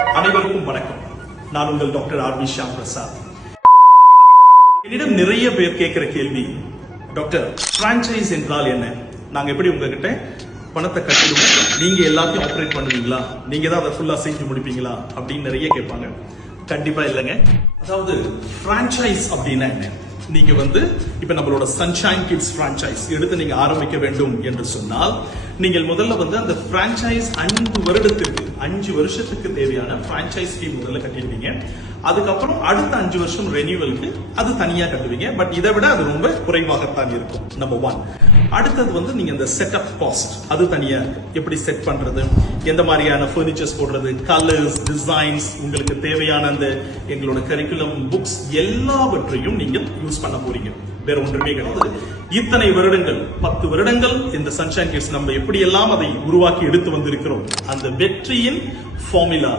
அனைவருக்கும் வணக்கம். நான் உங்கள் doctor R V Sham Prasad. என்னிடம் நிறைய பேர் கேட்கிற கேள்வி, டாக்டர் பிரான்சைஸ் என்றால் என்ன? நாங்க எப்படி உங்ககிட்ட பணத்தை கட்டிடுவோம், நீங்க எல்லாத்தையும் ஆபரேட் பண்ணுவீங்களா, நீங்க தான் அதை ஃபுல்லா செஞ்சு முடிப்பீங்களா அப்படின்னு நிறைய கேட்பாங்க. கண்டிப்பா இல்லைங்க. அதாவது பிரான்சைஸ் அப்படின்னா என்ன? நீங்க இப்ப நம்மளோட சன்ஷைன் கிட்ஸ் பிரான்சைஸ் எடுத்து நீங்க ஆரம்பிக்க வேண்டும் என்று சொன்னால், நீங்கள் முதல்ல அந்த பிரான்சைஸ் 5 வருஷத்துக்கு தேவையான பிரான்சைஸ் ஃபீ முதல்ல கட்டிடுவீங்க. அதுக்கப்புறம் அடுத்த 5 வருஷம் ரெனியூவலுக்கு அது தனியா கட்டுவீங்க. பட் இதை விட அது ரொம்ப குறைவாகத்தான் இருக்கும். நம்பர் 1. அடுத்தது நீங்க அந்த செட்டப் காஸ்ட், அது தனியா இருக்கு. எப்படி செட் பண்றது, எந்த மாதிரியான பர்னிச்சர்ஸ் போடுறது, கலர்ஸ், டிசைன்ஸ், உங்களுக்கு தேவையான அந்த எங்களோட கரிக்குலம், புக்ஸ் எல்லாவற்றையும் நீங்கள் யூஸ் பண்ண போறீங்க. வேற ஒன்றுமே கிடையாது. இத்தனை வருடங்கள், 10 வருடங்கள் இந்த சன்ஷைன் கிட்ஸ் நம்ம எப்படி எல்லாம் அதை உருவாக்கி எடுத்து வந்திருக்கிறோம், அந்த வெற்றியின் ஃபார்முலா